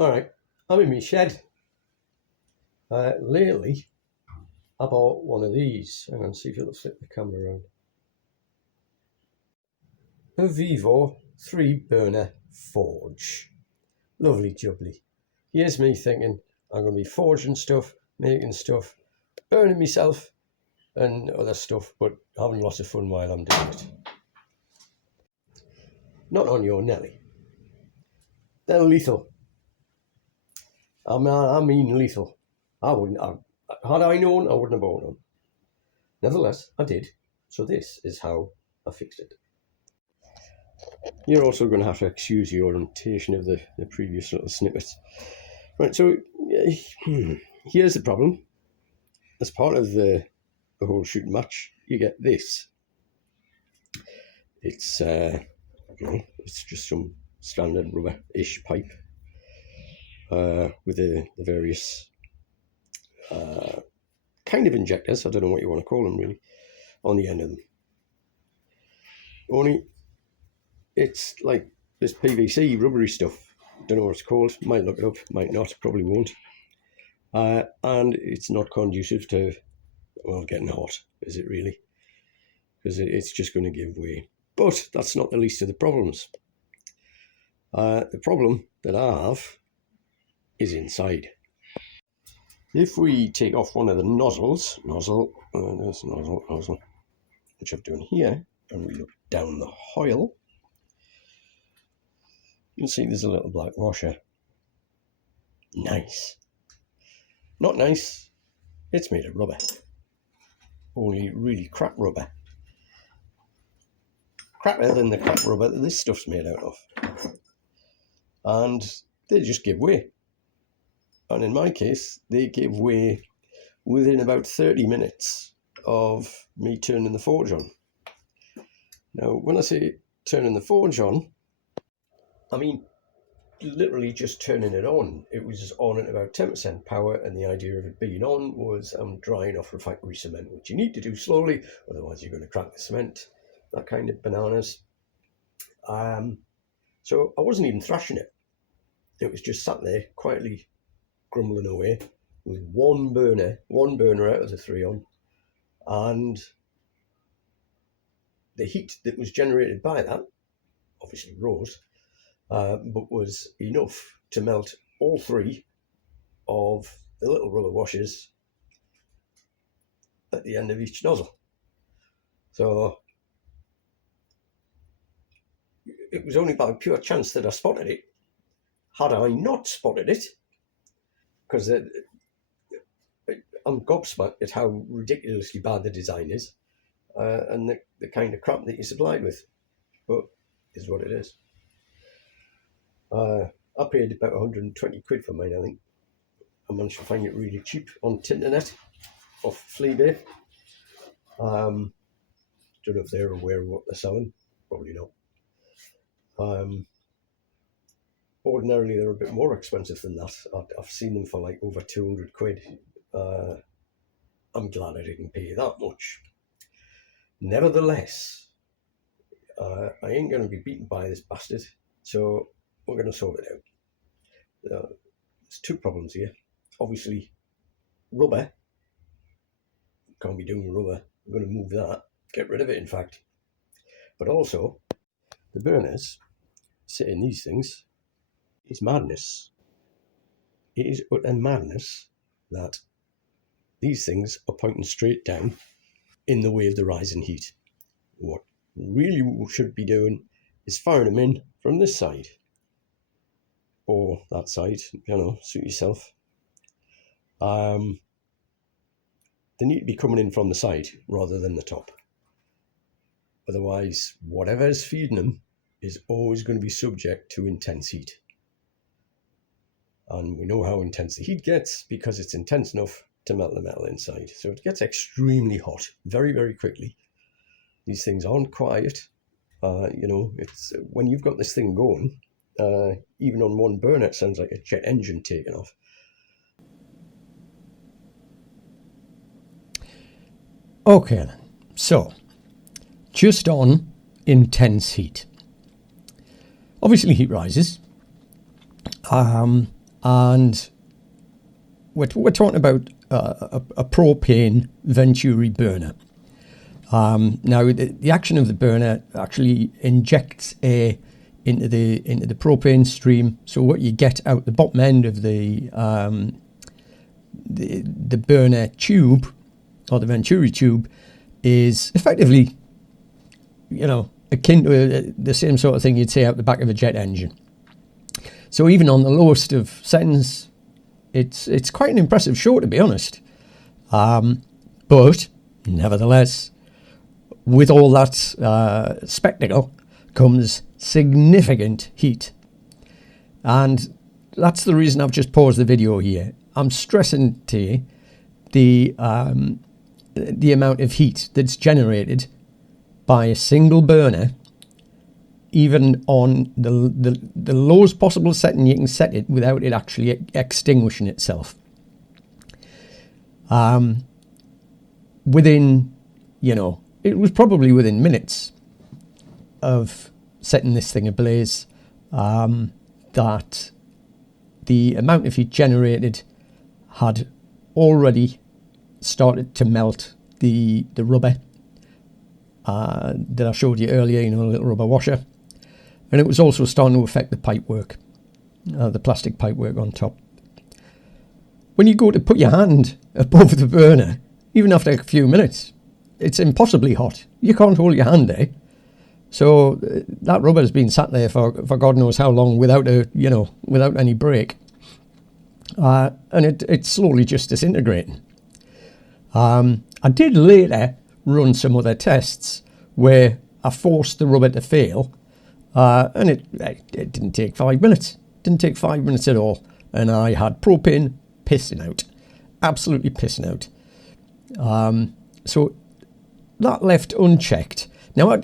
Alright, I'm in my shed. Lately, I bought one of these. Hang on, see if it'll flip the camera around. A Vevor 3-burner forge. Lovely jubbly. Here's me thinking I'm going to be forging stuff, making stuff, burning myself and other stuff, but having lots of fun while I'm doing it. Not on your Nelly. They're lethal. I mean lethal. Had I known, I wouldn't have bought them. Nevertheless, I did. So this is how I fixed it. You're also going to have to excuse the orientation of the previous little snippets. Right, so here's the problem. As part of the whole shooting match, you get this. It's it's just some standard rubber-ish pipe with the various kind of injectors, I don't know what you want to call them really, on the end of them. Only it's like this PVC rubbery stuff. Don't know what it's called. Might look it up, might not, probably won't. And it's not conducive to, well, getting hot, is it really? Because it's just going to give way. But that's not the least of the problems. The problem that I have is inside. If we take off one of the nozzles, which I've done here, and we look down the hoil, you'll see there's a little black washer. Nice. Not nice. It's made of rubber. Only really crap rubber. Crappier than the crap rubber that this stuff's made out of. And they just give way. And in my case, they gave way within about 30 minutes of me turning the forge on. Now, when I say turning the forge on, I mean literally just turning it on. It was on at about 10% power, and the idea of it being on was I'm drying off refractory cement, which you need to do slowly, otherwise you're going to crack the cement, that kind of bananas. So I wasn't even thrashing it. It was just sat there quietly grumbling away with one burner out of the 3 on, and the heat that was generated by that obviously rose, but was enough to melt all 3 of the little rubber washers at the end of each nozzle. So it was only by pure chance that I spotted it. Had I not spotted it, because I'm gobsmacked at how ridiculously bad the design is, and the kind of crap that you're supplied with, but is what it is. I paid about 120 quid for mine, I think. I managed to find it really cheap on Tinternet, off Fleabay. Don't know if they're aware of what they're selling, probably not. Ordinarily they're a bit more expensive than that. I've seen them for like over 200 quid. I'm glad I didn't pay that much. Nevertheless, I ain't going to be beaten by this bastard, so we're going to sort it out. There's 2 problems here. Obviously, rubber. Can't be doing rubber. I'm going to move that. Get rid of it, in fact. But also, the burners sit in these things. It's madness. It is utter madness that these things are pointing straight down in the way of the rising heat. What really we should be doing is firing them in from this side or that side, suit yourself. They need to be coming in from the side rather than the top. Otherwise, whatever is feeding them is always going to be subject to intense heat. And we know how intense the heat gets because it's intense enough to melt the metal inside. So it gets extremely hot very, very quickly. These things aren't quiet. It's when you've got this thing going, even on one burner, it sounds like a jet engine taking off. Okay then, so just on intense heat. Obviously heat rises. And we're talking about a propane Venturi burner. Now, the action of the burner actually injects air into the propane stream. So what you get out the bottom end of the burner tube, or the Venturi tube, is effectively, akin to the same sort of thing you'd see out the back of a jet engine. So even on the lowest of settings, it's quite an impressive show, to be honest. But nevertheless, with all that spectacle comes significant heat. And that's the reason I've just paused the video here. I'm stressing to you the amount of heat that's generated by a single burner, even on the lowest possible setting you can set it without it actually extinguishing itself. Within, it was probably within minutes of setting this thing ablaze, that the amount of heat generated had already started to melt the rubber that I showed you earlier, a little rubber washer. And it was also starting to affect the pipework, the plastic pipework on top. When you go to put your hand above the burner, even after a few minutes, it's impossibly hot. You can't hold your hand there. So that rubber has been sat there for God knows how long without any break. And it's slowly just disintegrating. I did later run some other tests where I forced the rubber to fail, and it didn't take 5 minutes. Didn't take 5 minutes at all, and I had propane pissing out, absolutely pissing out. So that left unchecked. Now,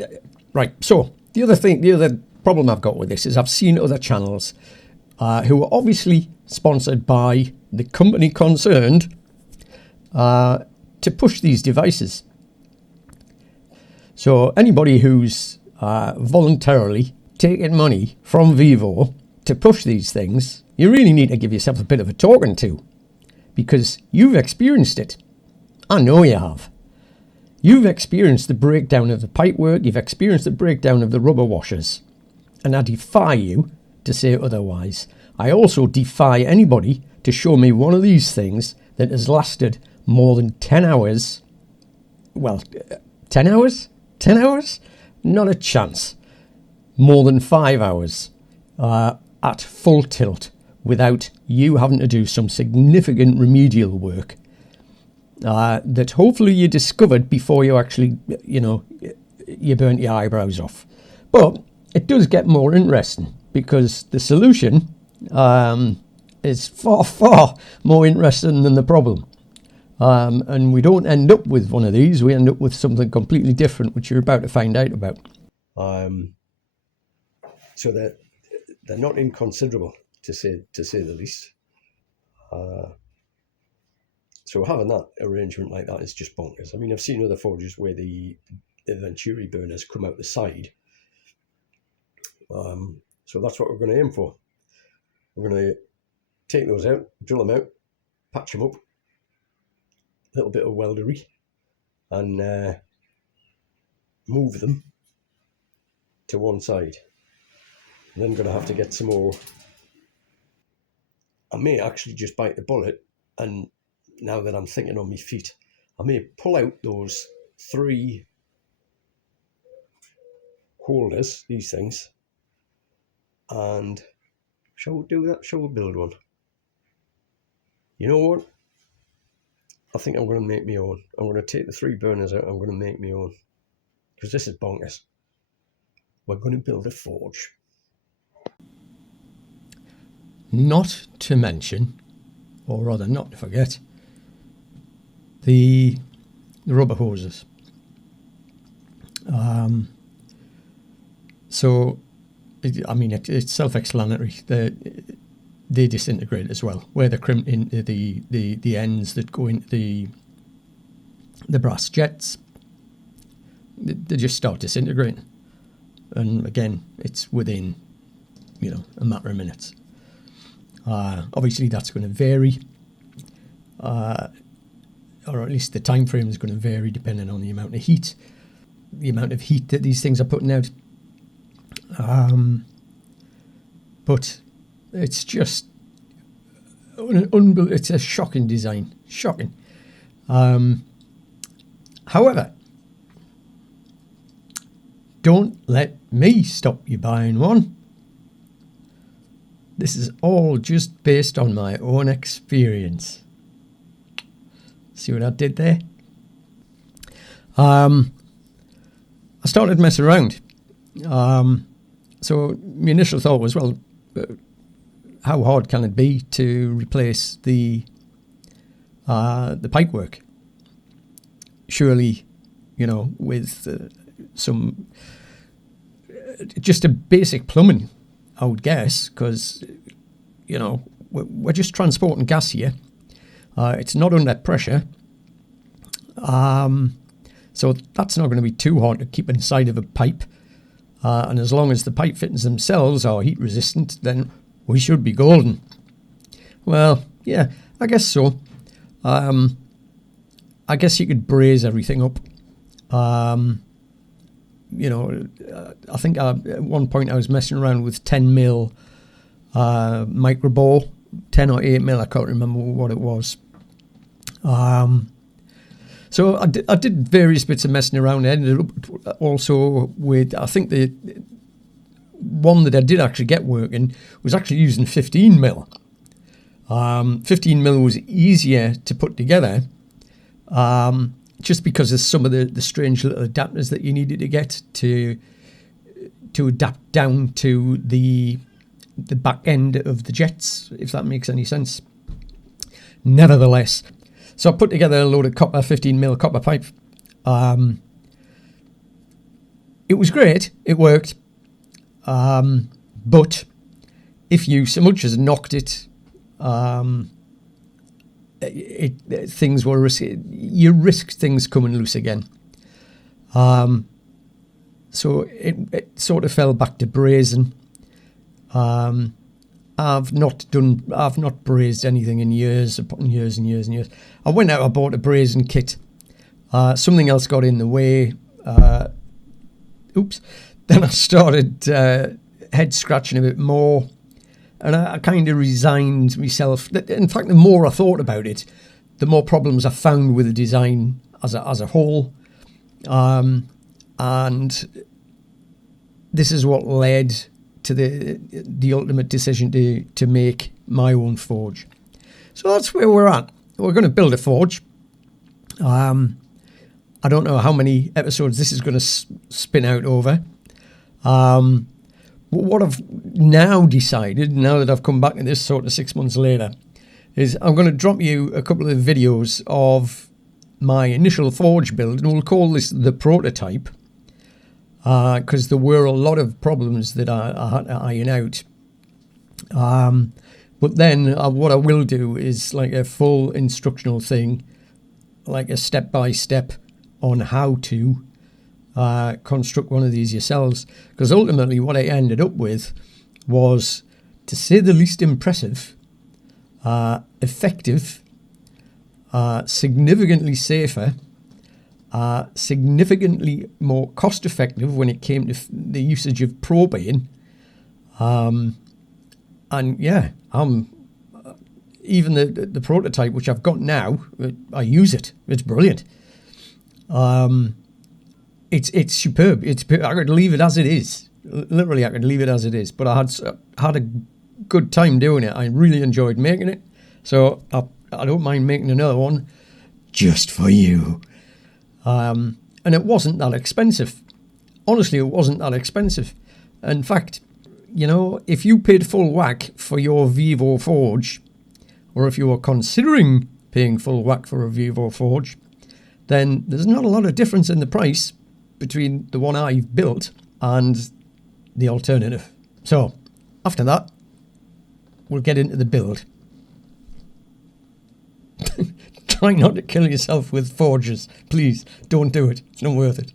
so the other problem I've got with this is I've seen other channels who are obviously sponsored by the company concerned to push these devices. So anybody who's voluntarily taking money from Vevor to push these things, you really need to give yourself a bit of a talking to, because you've experienced it. I know you have. You've experienced the breakdown of the pipework, you've experienced the breakdown of the rubber washers, and I defy you to say otherwise. I also defy anybody to show me one of these things that has lasted more than 10 hours. Well, 10 hours? 10 hours? Not a chance. More than 5 hours at full tilt without you having to do some significant remedial work that hopefully you discovered before you actually, you burnt your eyebrows off. But it does get more interesting, because the solution is far, far more interesting than the problem. And we don't end up with one of these, we end up with something completely different, which you're about to find out about. So they're not inconsiderable, to say the least. So having that arrangement like that is just bonkers. I mean, I've seen other forges where the Venturi burners come out the side. So that's what we're going to aim for. We're going to take those out, drill them out, patch them up, a little bit of weldery, and move them to one side. And then I'm going to have to get some more. I may actually just bite the bullet, and now that I'm thinking on my feet, I may pull out those 3 holders, these things, and shall we do that? Shall we build one? You know what? I think I'm going to make my own. I'm going to take the 3 burners out, I'm going to make my own, because this is bonkers. We're going to build a forge. Not to mention, or rather not to forget, the rubber hoses. So, it's self-explanatory. They disintegrate as well, where they're crimped into the ends that go into the brass jets. They just start disintegrating, and again, it's within a matter of minutes. Obviously, that's going to vary, or at least the time frame is going to vary depending on the amount of heat that these things are putting out. But it's just it's a shocking design, shocking. However, don't let me stop you buying one. This is all just based on my own experience. See what I did there? I started messing around. So my initial thought was, well, how hard can it be to replace the pipework? Surely, with some just a basic plumbing, I would guess, because we're just transporting gas here. It's not under pressure, so that's not going to be too hard to keep inside of a pipe. And as long as the pipe fittings themselves are heat resistant, then we should be golden. Well, yeah, I guess so. I guess you could braze everything up. I think at one point I was messing around with 10 mil micro bore, 10 or 8 mil, I can't remember what it was. So I did various bits of messing around. I ended up also with, I think the one that I did actually get working was actually using 15 mil. 15 mil was easier to put together, just because of some of the strange little adapters that you needed to get to adapt down to the back end of the jets, if that makes any sense. Nevertheless, so I put together a load of copper, 15 mil copper pipe. It was great, it worked, but if you so much as knocked it, things were risky. You risk things coming loose again. So it sort of fell back to brazing. I've not brazed anything in years upon years and years and years. I went out, I bought a brazing kit. Something else got in the way. Then I started head scratching a bit more. And I kind of resigned myself. In fact, the more I thought about it, the more problems I found with the design as a whole. And this is what led to the ultimate decision to make my own forge. So that's where we're at. We're going to build a forge. I don't know how many episodes this is going to spin out over. But what I've now decided, now that I've come back to this sort of 6 months later, is I'm going to drop you a couple of videos of my initial forge build, and we'll call this the prototype, because there were a lot of problems that I had to iron out. But then what I will do is like a full instructional thing, like a step-by-step on how to construct one of these yourselves, because ultimately what I ended up with was, to say the least, impressive, effective, significantly safer, significantly more cost effective when it came to the usage of propane. And yeah, even the prototype which I've got now, I use it. It's brilliant. It's superb. I could leave it as it is. Literally, I could leave it as it is. But I had a good time doing it. I really enjoyed making it. So I don't mind making another one just for you. And it wasn't that expensive. Honestly, it wasn't that expensive. In fact, if you paid full whack for your Vevor Forge, or if you were considering paying full whack for a Vevor Forge, then there's not a lot of difference in the price between the one I've built and the alternative. So, after that, we'll get into the build. Try not to kill yourself with forges. Please, don't do it. It's not worth it.